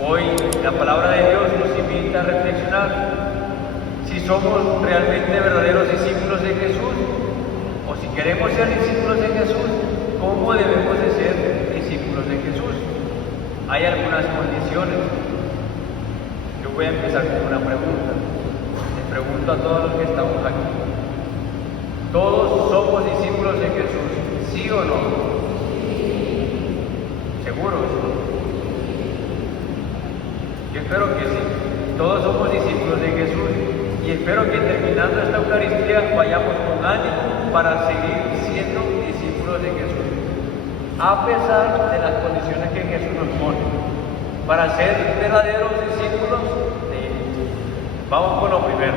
Hoy la palabra de Dios nos invita a reflexionar si somos realmente verdaderos discípulos de Jesús o si queremos ser discípulos de Jesús, ¿cómo debemos de ser discípulos de Jesús? Hay algunas condiciones. Yo voy a empezar con una pregunta. Les pregunto a todos los que estamos aquí. ¿Todos somos discípulos de Jesús? ¿Sí o no? ¿Seguros? Yo espero que sí. Todos somos discípulos de Jesús y espero que terminando esta Eucaristía vayamos con ánimo para seguir siendo discípulos de Jesús, a pesar de las condiciones que Jesús nos pone, para ser verdaderos discípulos de Él. Vamos con lo primero.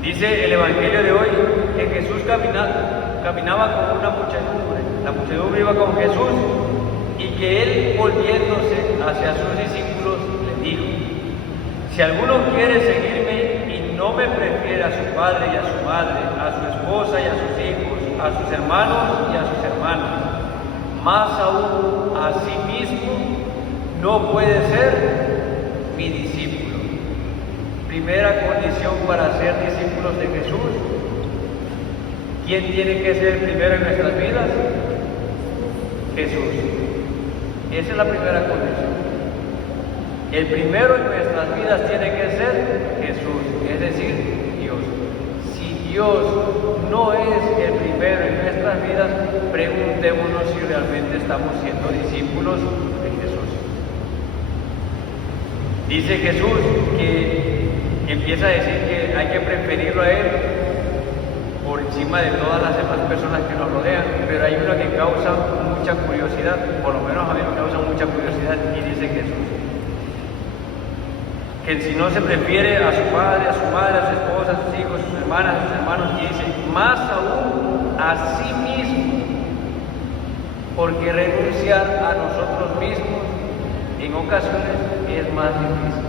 Dice el Evangelio de hoy que Jesús caminaba con una muchedumbre. La muchedumbre iba con Jesús y que Él, volviéndose hacia sus discípulos, dijo: si alguno quiere seguirme y no me prefiere a su padre y a su madre, a su esposa y a sus hijos, a sus hermanos y a sus hermanas, más aún a sí mismo, no puede ser mi discípulo. Primera condición para ser discípulos de Jesús. ¿Quién tiene que ser el primero en nuestras vidas? Jesús. Esa es la primera condición. El primero en nuestras vidas tiene que ser Jesús, es decir, Dios. Si Dios no es el primero en nuestras vidas, preguntémonos si realmente estamos siendo discípulos de Jesús. Dice Jesús que empieza a decir que hay que preferirlo a Él por encima de todas las demás personas que nos rodean, pero hay una que causa mucha curiosidad, por lo menos a mí me causa mucha curiosidad, y dice Jesús que si no se prefiere a su padre, a su madre, a su esposa, a sus hijos, a sus hermanas, a sus hermanos, y dice, más aún a sí mismo, porque renunciar a nosotros mismos en ocasiones es más difícil.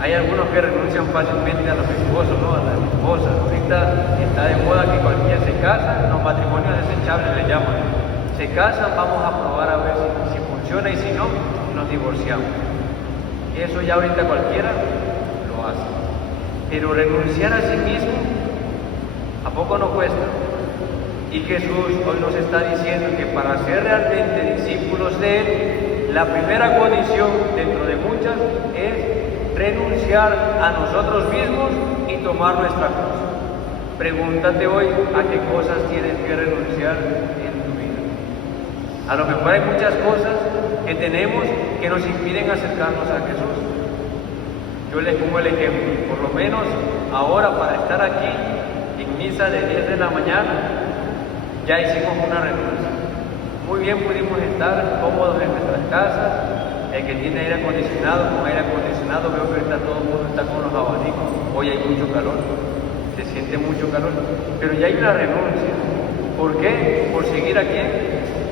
Hay algunos que renuncian fácilmente a los esposos, ¿no? A las esposas. Ahorita está de moda que cualquiera se casa, los matrimonios desechables le llaman. Se casan, vamos a probar a ver si funciona y si no, nos divorciamos. Eso ya ahorita cualquiera lo hace. Pero renunciar a sí mismo, ¿a poco no cuesta? Y Jesús hoy nos está diciendo que para ser realmente discípulos de Él, la primera condición, dentro de muchas, es renunciar a nosotros mismos y tomar nuestra cruz. Pregúntate hoy a qué cosas tienes que renunciar en tu vida. A lo mejor hay muchas cosas que tenemos que nos impiden acercarnos a Jesús. Yo les pongo el ejemplo, por lo menos ahora para estar aquí en misa de 10 de la mañana, ya hicimos una renuncia. Muy bien pudimos estar cómodos en nuestras casas, el que tiene aire acondicionado, con aire acondicionado, veo que ahorita todo el mundo está con los abanicos, hoy hay mucho calor, se siente mucho calor, pero ya hay una renuncia. ¿Por qué? Por seguir a quién,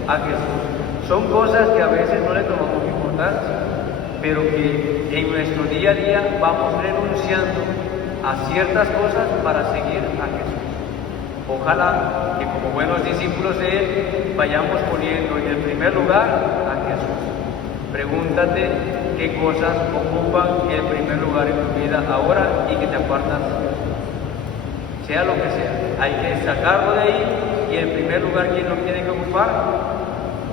a Jesús. Son cosas que a veces no le tomamos importancia, pero que en nuestro día a día vamos renunciando a ciertas cosas para seguir a Jesús. Ojalá que como buenos discípulos de Él vayamos poniendo en el primer lugar a Jesús. Pregúntate qué cosas ocupan el primer lugar en tu vida ahora y que te apartan de Dios. Sea lo que sea, hay que sacarlo de ahí y el primer lugar, ¿quién lo tiene que ocupar?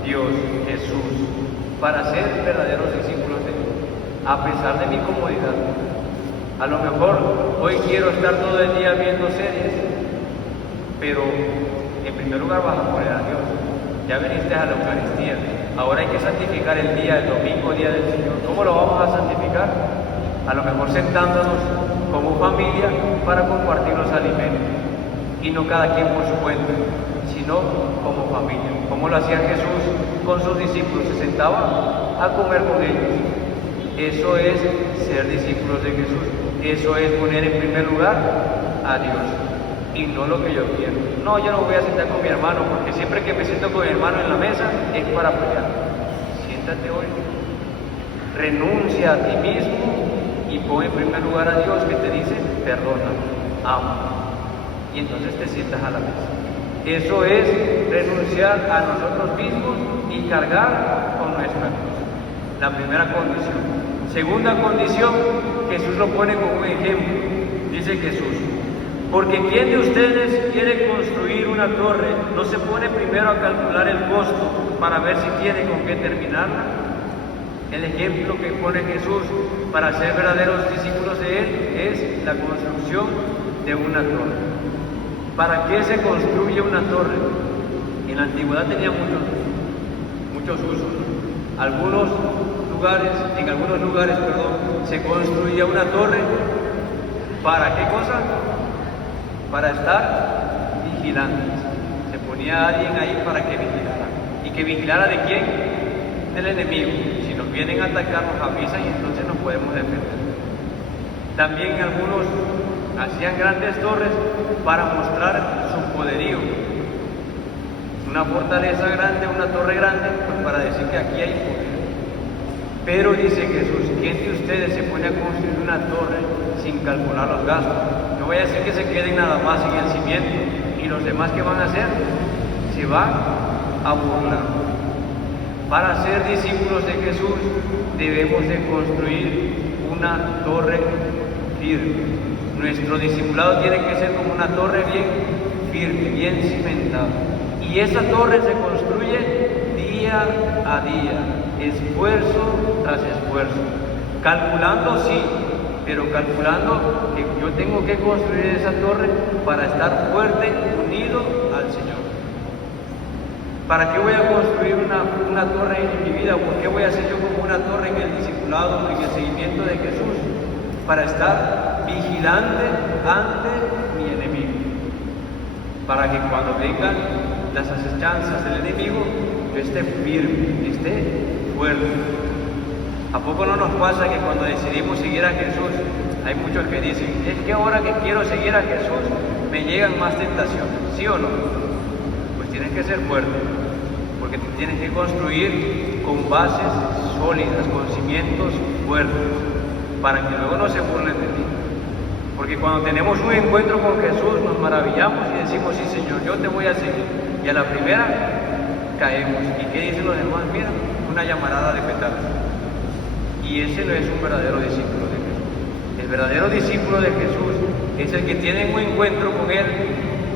Dios, Jesús, para ser verdaderos discípulos de Dios, a pesar de mi comodidad. A lo mejor hoy quiero estar todo el día viendo series, pero en primer lugar vas a poner a Dios. Ya viniste a la Eucaristía, ahora hay que santificar el día, el domingo, día del Señor. ¿Cómo lo vamos a santificar? A lo mejor sentándonos como familia para compartir los alimentos, y no cada quien por su cuenta, sino como familia. Como lo hacía Jesús con sus discípulos, se sentaba a comer con ellos. Eso es ser discípulos de Jesús. Eso es poner en primer lugar a Dios y no lo que yo quiero. No, yo no voy a sentar con mi hermano porque siempre que me siento con mi hermano en la mesa es para apoyar. Siéntate hoy, renuncia a ti mismo y pon en primer lugar a Dios, que te dice perdona, ama, y entonces te sientas a la mesa. Eso es renunciar a nosotros mismos y cargar con nuestra cruz. La primera condición. Segunda condición, Jesús lo pone como un ejemplo. Dice Jesús: porque ¿quién de ustedes quiere construir una torre no se pone primero a calcular el costo para ver si tiene con qué terminarla? El ejemplo que pone Jesús para ser verdaderos discípulos de Él es la construcción de una torre. ¿Para qué se construye una torre? En la antigüedad tenía muchos usos. En algunos lugares, se construía una torre. ¿Para qué cosa? Para estar vigilantes. Se ponía a alguien ahí para que vigilara. ¿Y que vigilara de quién? Del enemigo. Si nos vienen a atacar, nos avisan y entonces nos podemos defender. También algunos hacían grandes torres para mostrar su poderío. Una fortaleza grande, una torre grande, pues para decir que aquí hay poder. Pero dice Jesús: ¿quién de ustedes se pone a construir una torre sin calcular los gastos? No voy a decir que se queden nada más en el cimiento, y los demás que van a hacer, se van a burlar. Para ser discípulos de Jesús debemos de construir una torre firme. Nuestro discipulado tiene que ser como una torre bien firme, bien cimentada. Y esa torre se construye día a día, esfuerzo tras esfuerzo. Calculando sí, pero calculando que yo tengo que construir esa torre para estar fuerte, unido al Señor. ¿Para qué voy a construir una torre en mi vida? ¿Por qué voy a hacer yo como una torre en el discipulado, en el seguimiento de Jesús? Para estar vigilante ante mi enemigo. Para que cuando vengan las acechanzas del enemigo, yo esté firme, esté fuerte. ¿A poco no nos pasa que cuando decidimos seguir a Jesús, hay muchos que dicen: es que ahora que quiero seguir a Jesús, me llegan más tentaciones? ¿Sí o no? Pues tienes que ser fuerte, porque te tienes que construir con bases sólidas, con cimientos fuertes, para que luego no se burlen de ti. Porque cuando tenemos un encuentro con Jesús, nos maravillamos y decimos: sí, Señor, yo te voy a seguir. Y a la primera caemos. ¿Y qué dicen los demás? Mira, una llamarada de pétalos. Y ese no es un verdadero discípulo de Jesús. El verdadero discípulo de Jesús es el que tiene un encuentro con Él,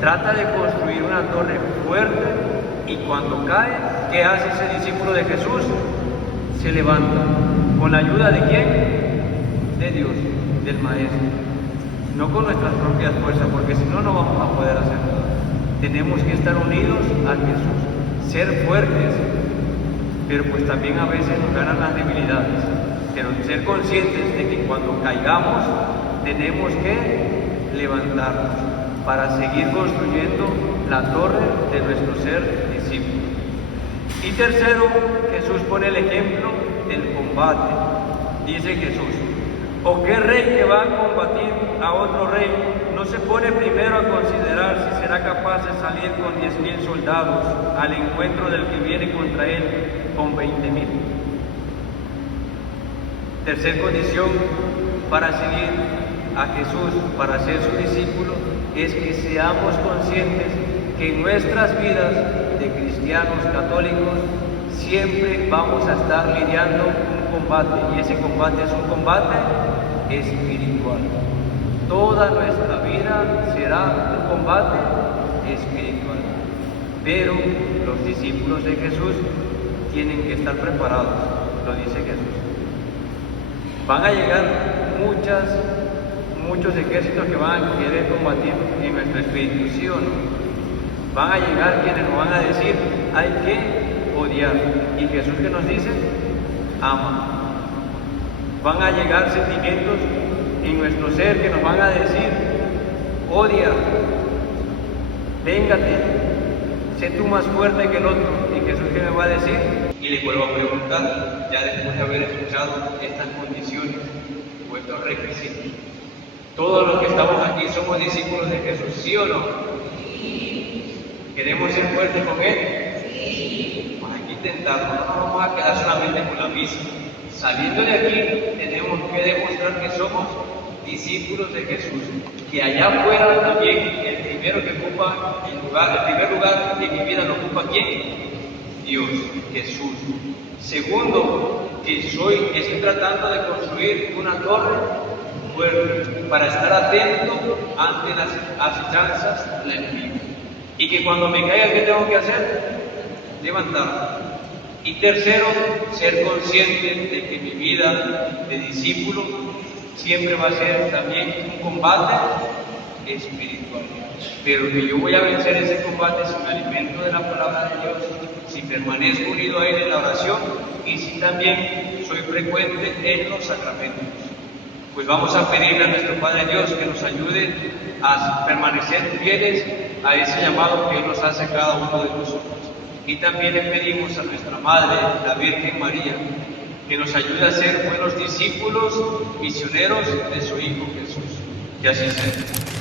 trata de construir una torre fuerte, y cuando cae, ¿qué hace ese discípulo de Jesús? Se levanta. ¿Con la ayuda de quién? De Dios, del Maestro. No con nuestras propias fuerzas, porque si no, no vamos a poder hacer nada. Tenemos que estar unidos a Jesús, ser fuertes, pero pues también a veces nos ganan las debilidades. Pero ser conscientes de que cuando caigamos tenemos que levantarnos para seguir construyendo la torre de nuestro ser discípulo. Y tercero, Jesús pone el ejemplo del combate. Dice Jesús: ¿o qué rey que va a combatir a otro rey no se pone primero a considerar si será capaz de salir con 10,000 soldados al encuentro del que viene contra él con 20,000? Tercer condición para seguir a Jesús, para ser su discípulo, es que seamos conscientes que en nuestras vidas de cristianos católicos siempre vamos a estar lidiando un combate, y ese combate es un combate espiritual. Toda nuestra vida será un combate espiritual. Pero los discípulos de Jesús tienen que estar preparados, lo dice Jesús. Van a llegar muchos ejércitos que van a querer combatir en nuestro espíritu, ¿sí o no? Van a llegar quienes nos van a decir: hay que odiar. ¿Y Jesús qué nos dice? Ama. Van a llegar sentimientos en nuestro ser que nos van a decir: odia, véngate, sé tú más fuerte que el otro. ¿Y Jesús qué me va a decir? Y le vuelvo a preguntar, ya después de haber escuchado estas condiciones o estos requisitos: todos los que estamos aquí somos discípulos de Jesús, ¿sí o no? ¿Queremos ser fuertes con Él? Pues hay que intentarlo, no nos vamos a quedar solamente con la misa. Saliendo de aquí tenemos que demostrar que somos discípulos de Jesús, que allá afuera también el primer lugar en mi vida lo ocupa ¿quién? Dios, Jesús. Segundo, que estoy tratando de construir una torre fuerte para estar atento ante las acechanzas del enemigo. Y que cuando me caiga, ¿qué tengo que hacer? Levantarme. Y tercero, ser consciente de que mi vida de discípulo siempre va a ser también un combate espiritual. Pero que yo voy a vencer ese combate si me alimento de la palabra de Dios, si permanezco unido a Él en la oración y si también soy frecuente en los sacramentos. Pues vamos a pedirle a nuestro Padre Dios que nos ayude a permanecer fieles a ese llamado que Él nos hace a cada uno de nosotros. Y también le pedimos a nuestra Madre, la Virgen María, que nos ayude a ser buenos discípulos, misioneros de su Hijo Jesús. Que así sea.